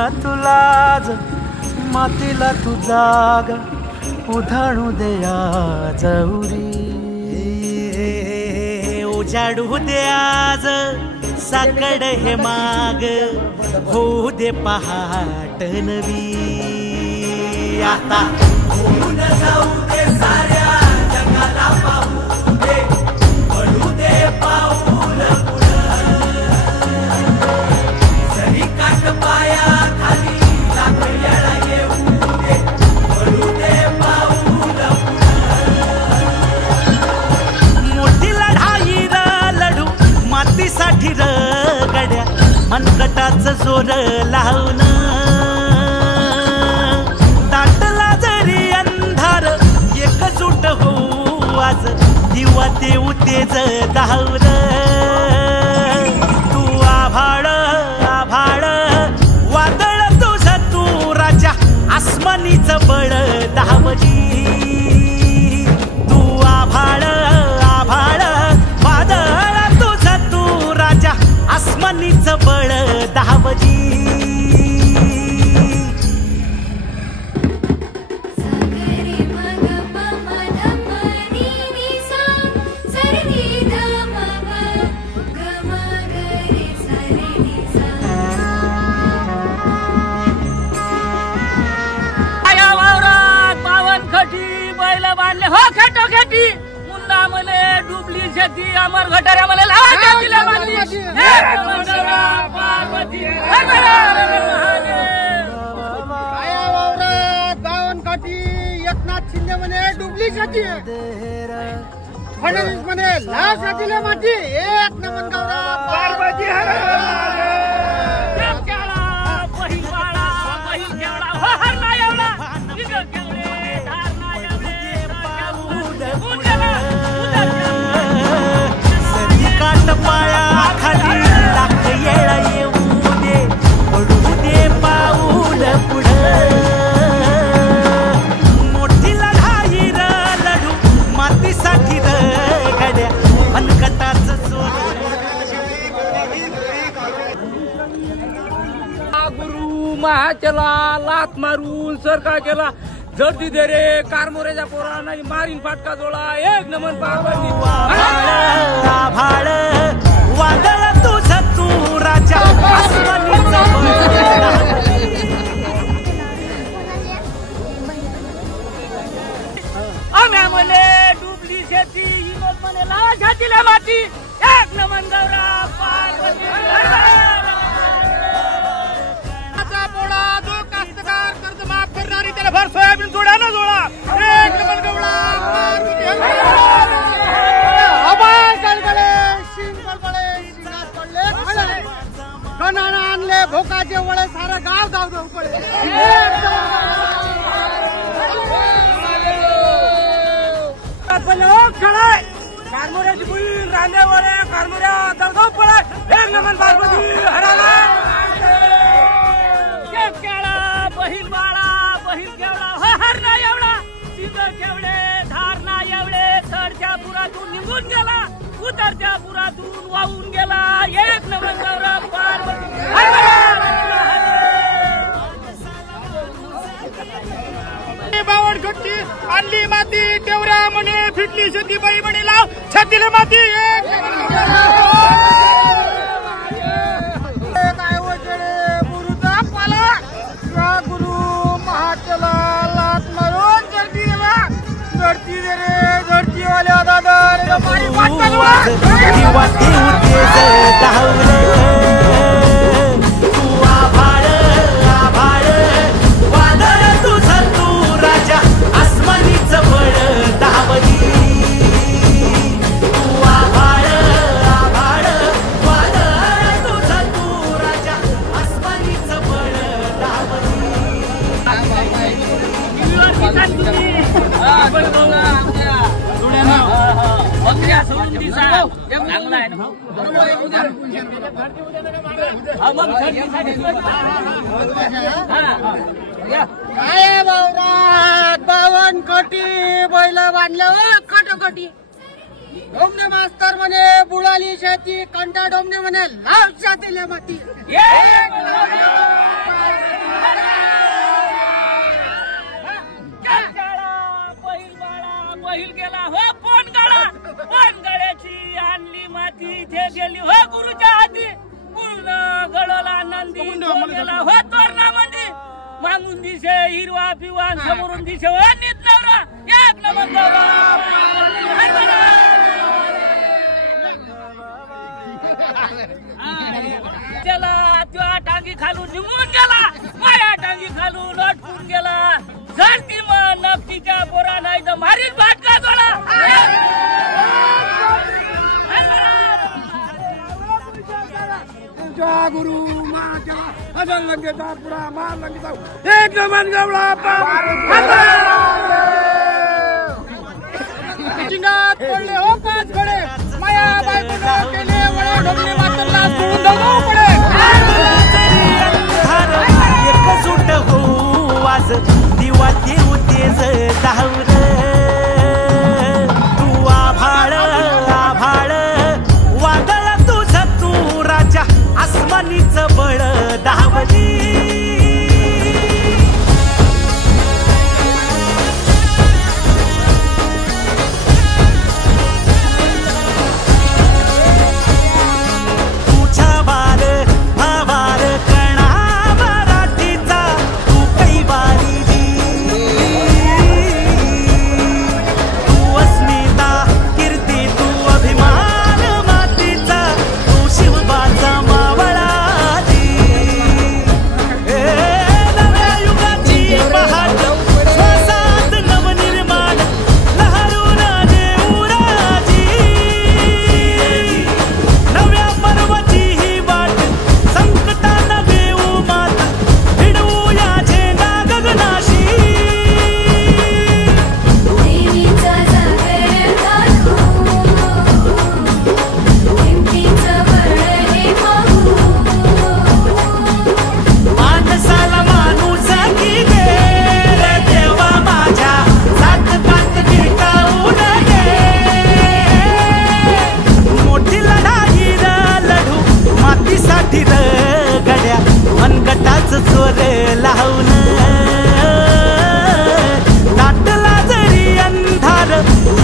ना तुलाज मातीला तू जागा उधाणू दे आज उरी उजाडू दे आज साकड हे माग होऊ दे पहाट नवी आता होऊन जाऊ दे साऱ्या जगाला पाहू दे पडू दे पाऊल सरी काट पाया खाली लाख येळा येऊ दे पडू दे पाऊल मोठी लढाई लढू मातीसाठी र गड्या मनगटाचं जोर लावून दाटला जरी अंधार एकजूट होऊ आज दिवा देऊ तेज धावून तू आभाळ आभाळ वादळ तुझं तू राजा आसमानीचं बळ धावजी तू आभाळ आभाळ वादळ तुझं तू राजा आसमानीचं बळ धावजी शेती अमर घटाऱ्या मला लावा दिल्या माती गावनकाठी एकनाथ शिंदे म्हणे डुबली शेती फडणवीस म्हणे लाव शेतीला माती एक नमन गौरव पार्वती पाया खाली लाख येळा येऊ दे पडू दे पाऊल पुढं मोठी लढाई र लढू मातीसाठी र गड्या मनगटाचं गुरु महाचला लात मारून सरकार केला जर्दी दे रे कारमोरेच्या पोरा नाही मारीन फाटका जोळा एक नमन पार्वती आभाळ वादळ तुझं तू राजा आम्या मले डुबली शेती विनोद म्हणे लावा छातीला माती एक नमन गौरा पार्वती पोळा जो कास्तकार कर्ज माफ करणारी त्याला भर सोयाबीन जोडा ना जोडा एक नमन गौरा पार्वती कणाना आणले भोकाचे वळे सारं गाव गाव जाऊ पडे खळाय कारमोऱ्याची बुई रांदे वळे कारमोऱ्या दलगाव पळाय एक नमन पार्वती हराला केवळा बहीण बाळा बहीण केवळा हर ना एवढा सिंग केवळे धार ना एवढे चढच्या पुरातून निघून गेला उतरच्या पुरातून वाहून गेला एक नमन गौरव पार्वती बावड घट्टी आणली माती तेवढ्या म्हणे फिटली शेती बाई म्हणे लाव छातीला माती एक काय वगैरे गुरुचा पाला गुरु महाचला लात मारून धरती दे रे धरतीवाल्या दादा तू आभाळ आभाळ वादळ तुझं तू राजा आसमानीचं बळ धावली तू आभाळ आभाळ वादळ तुझं तू राजा आसमानीचं बळ धावली सोडून दिसा चांगला आहे ना काय बावरात 52 कोटी बैल बांधलं खटोखटी डोमने मास्तर म्हणे बुडाली शेती कंटा डोमने म्हणे लाव शेतीला माती बहील गेला हो पोनगाळा पोनगाळ्याची आणली माती इथे गेली हो गुरुच्या हाती पूर्ण गळला नंदी गेला हो तोरणामध्ये मागून दिसे हिरवा पिवा समोरून दिसे हो नीत नवरा एक नंबर त्याला त्या टांगी खालून निघून गेला माझ्या टांगी खालून अटकून गेला धरती मग नक्कीच्या पोरा नाही तर मारील भाटका जोडा गुरु माझ्या अजून लंगेचा पुरा मार लंगेचा एक नमन गवळा चिंगात पडले हो पाच खडे माया बायकोला केले वळे ढोबले मातरला सोडून जाऊ पडे एकजूट हो आज दिवा देऊ तेज धावर तू आभाळ आभाळ वादळ तुझं तू राजा आसमानीच बळ धावली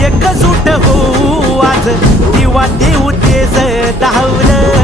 एकजूट हो आज दिवा देऊ तेज धावलं